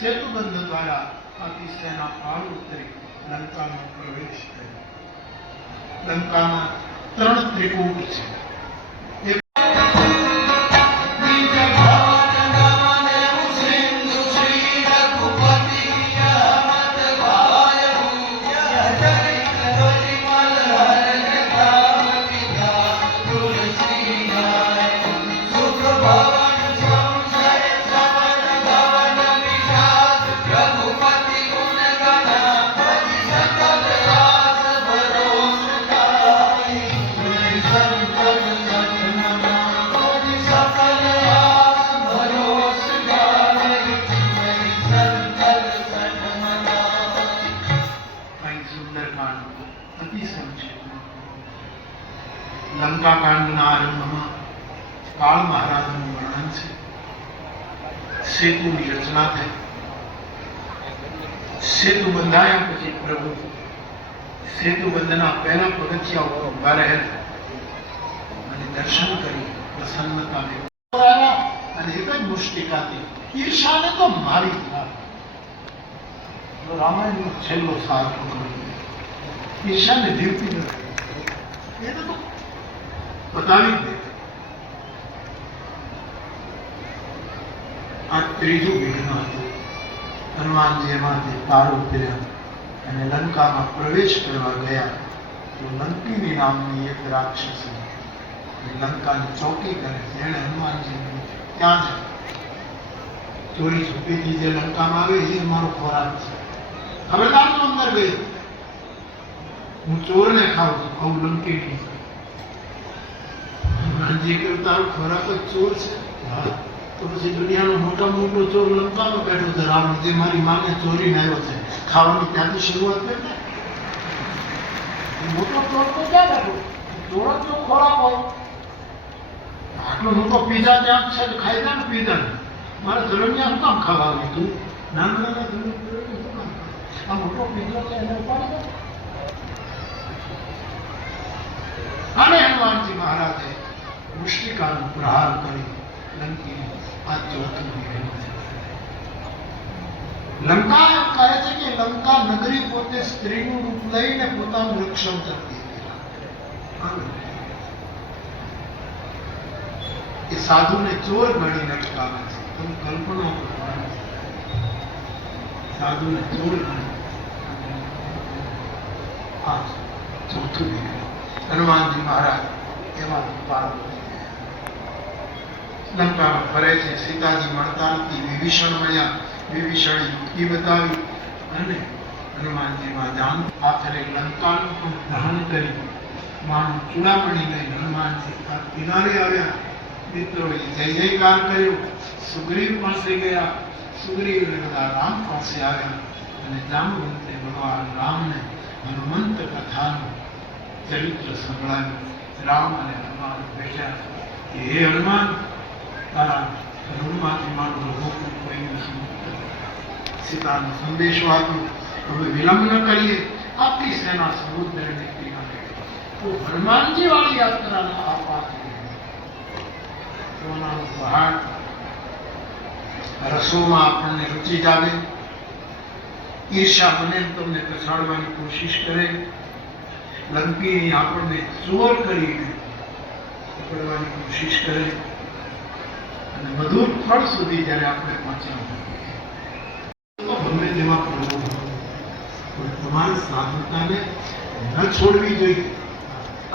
સેતુબંધ દ્વારા અતિશયના પાર ઉતરી લંકામાં પ્રવેશ કર્યો. લંકામાં 3 ત્રિકૂટ છે. લંકાકાંડના આરંભમાં કાળ મહારાજનું વર્ણન છે. સેતુની રચના થઈ. સેતુ બંધાયા પછી પ્રભુ સેતુબંધના પહેલા પગથિયા ઉપર ઉભા રહેલા અને દર્શન કરી પ્રસન્નતા અને એક જ મુષ્ટિકાથી ઈર્ષાને તો મારી રામાયણનો છેલ્લો સાર ઈર્ષાને જીવતી નથી. એ તો બતાવી દે. આ ત્રીજું વિઘ્ન હતું. હનુમાનજી એમાંથી પાર ઉતર્યા અને લંકામાં પ્રવેશ કરવા ગયા તો લંકિની નામની એક રાક્ષસી લંકાની ચોકી કરે. જેણે હનુમાનજી ત્યાં જ ચોરી છુપીથી જે લંકામાં આવે એ મારો ખોરાક છે. ખબરદાર તું અંદર ગયો. હું ચોરને ખાઉં છું, ખાઉં લંકીની. હનુમાનજી કહ્યું તારો ખોરાક જ ચોર છે. હા, તો પછી દુનિયાનો મોટા મોટો ચોર લંકામાં બેઠો છે. રાવણ જે મારી માને ચોરીને આવ્યો છે, ખાવાની ત્યાંથી શરૂઆત કરી ને. મોટો ચોર તો ક્યાં બેઠો? ચોર જ જો ખોરાક હોય. આટલો મોટો પીઝા ત્યાં છે, ખાઈ જાય ને પીઝા ને. મારે જલમિયા શું કામ ખાવાનું તું? નાના નાના જલમિયા આ મોટો પીઝો છે એને ઉપાડી દો. અને હનુમાનજી મહારાજે મુષ્ટિકાનો પ્રહાર કરી લંકીને આ ચોથું વિઘ્ન છે. લંકા કહે છે કે લંકા નગરી પોતે સ્ત્રીનું રૂપ લઈને પોતાનું રક્ષણ કરતી હતી. એ સાધુને ચોર ગણીને અટકાવે છે. તમે કલ્પના કરો, સાધુને ચોર ગણી. આ ચોથું વિઘ્ન. હનુમાનજી મહારાજ એમાં લંકામાં ફરે છે. સીતાજી મળતા નથી. વિભીષણ મળ્યા. વિભીષણ યુક્તિ બતાવી અને હનુમાનજીમાં જાન. આખરે લંકાનું પણ દહન કરી માનું ચૂડામણી લઈ હનુમાનજી આ કિનારે આવ્યા. મિત્રોએ જય જયકાર કર્યો. સુગ્રીવ પાસે ગયા. સુગ્રીવને બધા રામ પાસે આવ્યા અને જામવંતે ભગવાન રામને હનુમંત કથાનું ચરિત્ર સંભળાવ્યું. રામ અને હનુમાન બેઠ્યા કે હે હનુમાન, તારા ઋણમાંથી મારું રઘુકુળ કોઈ નથી. સીતાનો સંદેશો આપ્યો. હવે વિલંબ ન કરીએ. આપણી સેના સમુદ્ર નીકળી ગઈ. તો હનુમાનજી વાળી યાત્રાના આ પાઠ સોનાનું પહાડ રસોમાં આપણને રુચિ જાગે. ઈર્ષા બને તમને પછાડવાની કોશિશ કરે. લંકીની આપણને ચોર કરીને પકડવાની કોશિશ કરે અને મધુર ફળ સુધી જ્યારે આપણે પહોંચ્યા ગમે તેવા પડવું પણ તમારી સાધુતાને ન છોડવી જોઈએ.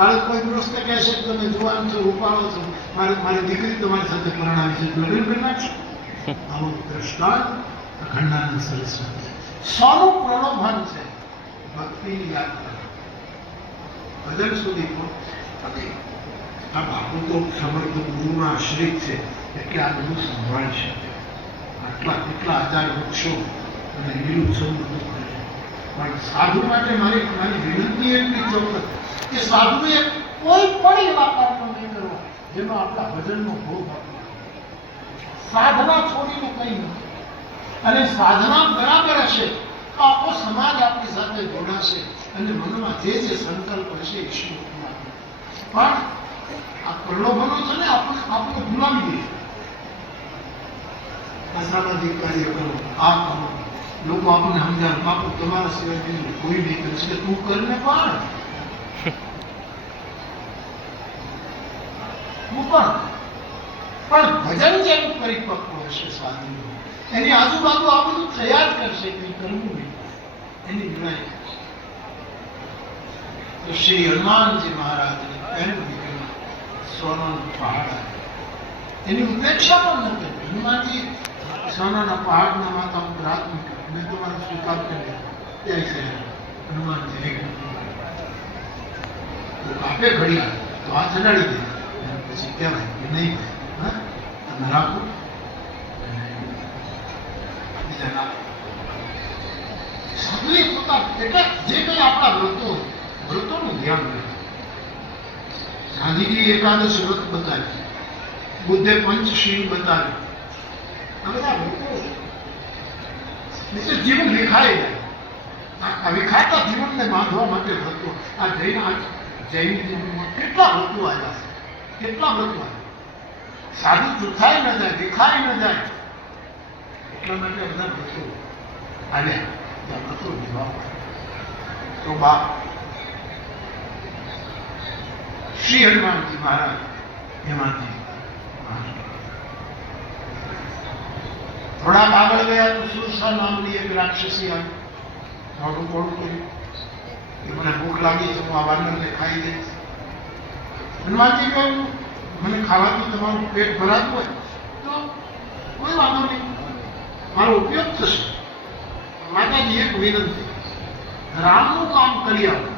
કાલે કોઈ દોસ્ત કહેશે કે તમે જુવાન છો, રૂપાળો છો, મારી દીકરી તમારી સાથે પરણાવી છે, લગ્ન કરી નાખશે. આવો દ્રષ્ટાંત અખંડાનંદ સરસ્વતી. સોનું પ્રલોભન છે ભક્તિની યાત્રા ભજન સુધી પહોંચે. આ બાપુ તો સમર્થ ગુરુના આશ્રિત છે એટલે આ બધું સંભાળી શકે. આટલા કેટલા હજાર વૃક્ષો અને લીલુંછમ બધું કરે. પણ સાધુ માટે મારી વિનંતી એટલી ચોક્કસ કે સાધુએ કોઈ પણ એવા કાર્યો નહીં કરવા જેનો આપણા ભજનનો ભોગ આપે. સાધના છોડીને કંઈ નથી. અને સાધના બરાબર હશે તો આખો સમાજ આપણી સાથે જોડાશે અને મનમાં જે સંકલ્પ હશે ઈશ્વર પૂરા કરશે. પણ આ પ્રલોભનો છે ને આપણે ભૂલાવી દઈએ. અસામાજિક કાર્ય કરો, આ કરો, લોકો આપણને સમજાવે બાપુ તમારા સિવાય બીજું કોઈ નહીં કરશે કે તું કરીને પણ ભજન જેનું પરિપક્વ હશે સાધુ એની આજુબાજુ આ બધું થયા જ કરશે. કંઈ કરવું નહીં એની લડાઈ કરશે. તો શ્રી હનુમાનજી મહારાજની પહેલું દીકરી સોનાનું પહાડ એની ઉપેક્ષા પણ ન કરી. હનુમાનજી સોનાના પહાડના માથા ઉપર હાથ મૂક્યો, મેં તમારો સ્વીકાર કર્યો. ત્યાં છે હનુમાનજી આપે ઘડિયાળ તો હાથ અડાડી દે પછી કહેવાય કે નહીં ભાઈ તમે રાખો બીજા નાખો. સાધુએ પોતા એટલે જે કંઈ આપણા વ્રતોનું ધ્યાન રહે. ગાંધીજી એકાદશ વ્રત બતાવ્યું, બુદ્ધે પંચશીલ બતાવ્યું. આ બધા વ્રતો જીવન વિખાઈ જાય. આ વિખાતા જીવનને બાંધવા માટે વ્રતો. આ જૈન જીવનમાં કેટલા વ્રતો આવ્યા છે, કેટલા વ્રતો આવ્યા. સાધુ ચૂથાઈ ન જાય, વિખાઈ ન જાય એટલા માટે બધા વ્રતો આવ્યા. ત્યાં વ્રતો નિભાવવા તો બાપ શ્રી હનુમાનજી મહારાજ એમાંથી થોડાક આગળ ગયા તો સુરસા નામની એક રાક્ષસી આવી. મોટું મોડું કર્યું કે મને ભૂખ લાગી છે, હું આ વાનરને ખાઈ દઈશ. હનુમાનજી કહ્યું મને ખાવાથી તમારું પેટ ભરાતું હોય તો કોઈ વાંધો નહીં, મારો ઉપયોગ થશે. માતાજી એક વિનંતી, રામનું કામ કરી આવો.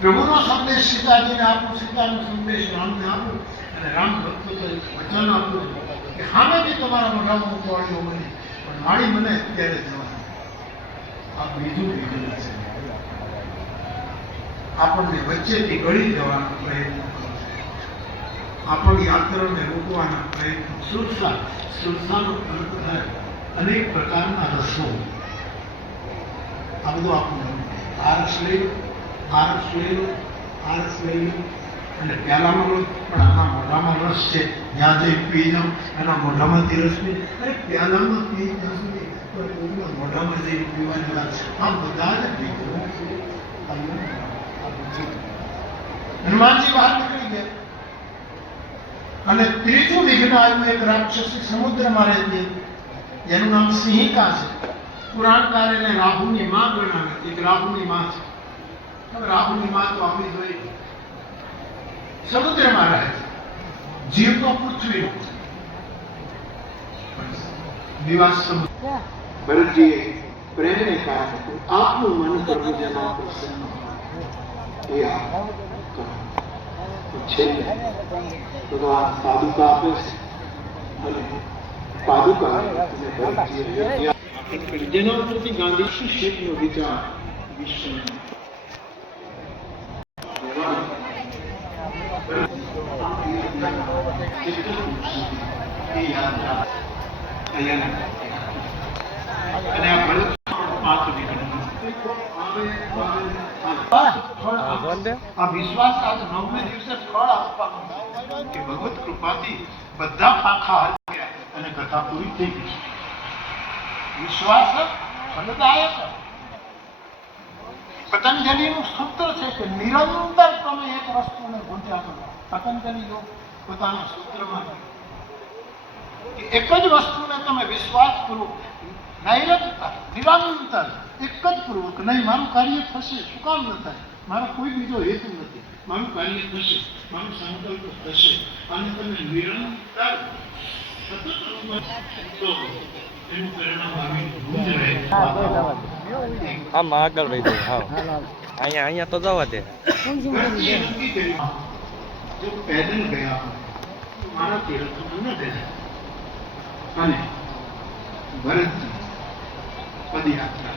પ્રભુનો સંદેશ સીતાજીને આપું, સીતાનો સંદેશ રામને આપું અને રામ ભક્તો વચન આપું કે સામેથી તમારા મોઢામાં ઉપાડીઓ બને પણ માળી મને અત્યારે જવાનું. આ બીજું વિઘ્ન છે. આપણને વચ્ચેથી ગળી જવાનો પ્રયત્ન કરો, આપણી યાત્રાને રોકવાના પ્રયત્ન. સુરસાનો અર્થ થાય અનેક પ્રકારના રસો. આ બધું આપણું આરસ લઈ લો, આરસ લઈ લો, આરસ લઈ લો અને પ્યાલામાં લો. પણ આના મોઢામાં રસ છે, ત્યાં જઈ પી જાઓ. એના મોઢામાંથી રસ પી, અરે પ્યાલામાં પી ત્યાં સુધી મોઢામાં જઈ પીવાની વાત. આ બધાને પીવું. હનુમાનજી બહાર નીકળી ગયા અને ત્રીજું વિઘ્ન આવ્યું. એક રાક્ષસી સમુદ્રમાં રહેતી એનું નામ સિંહિકા છે. પુરાણકાર એને રાહુની માં ગણાવે. એક રાહુની માં છે. રાહુની માં તો આવી જોઈ સમુદ્રમાં રહે છે. જીવ તો પૃથ્વી નિવાસ સમુદ્ર. ભરતજીએ પ્રેમને કારણે આપનું મન પ્રભુ જેના પ્રસન્ન એ છેલ્લે ભગવાન પાદુકા આપે છે અને પાદુકા જેના ઉપરથી ગાંધી શિષ્યનો વિચાર વિશ્વ અને આ ભરત આ વિશ્વાસ આજ 9મે દિવસે ફળ આપવાનું કે ભગવત કૃપાથી બધા પાખા હારી ગયા અને કથા પૂરી થઈ ગઈ. વિશ્વાસ ફલદાયક. પતંજલિનું સૂત્ર છે કે નિરંતર તમે એક વસ્તુને ભૂલ્યા કરો. પતંજલિ જો પોતાના સૂત્રમાં એક જ વસ્તુને તમે વિશ્વાસ કરો, નિરંતર એક જ પૂર્વક નહીં મારું કાર્ય થશે, શું કામ ન થાય, મારો કોઈ બીજો હેતુ નથી. મારું કાર્ય થશે, મારો સંકલ્પ થશે અને તમે નિરંતર સતત તો એનું પરિણામ આવી ગુંજ રહે. આમાં આગળ વહી દઉં. હા અહીંયા તો જવા દે. ભરતજીએ નક્કી કર્યું, જો પેદલ ગયા હોય મારા તીર્થમાં ન ગયા. અને ભરતજી પદયાત્રા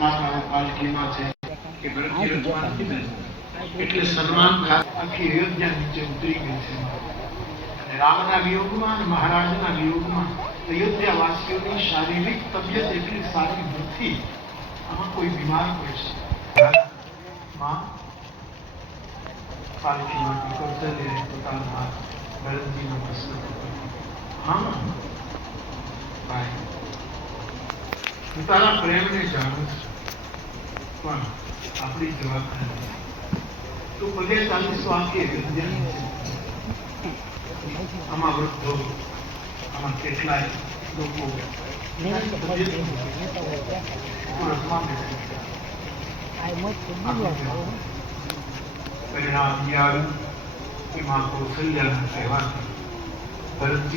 માતાઓ પાલખીમાં છે કે ભરતજી રજવાડ નથી બેઠા. એટલે સન્માન ખાસ આખી અયોધ્યા નીચે ઉતરી ગઈ છે. અને રામના વિયોગમાં અને મહારાજના વિયોગમાં અયોધ્યાવાસીઓની શારીરિક તબિયત એટલી સારી નથી. આમાં કોઈ બીમાર હોય છે. માં પાલખીમાંથી કૌશલ્ય પોતાના હાથ ભરતજીનો મસ્તક ઉપર. હા ભાઈ, હું તારા પ્રેમને જાણું છું, પણ આપણી જવાબદારી તું પગે ચાલીસ વાગે આમાં વૃદ્ધો, આમાં કેટલાય લોકો પરિણામ યાદ એમાં કૌશલ્યના કહેવાથી ભરતજી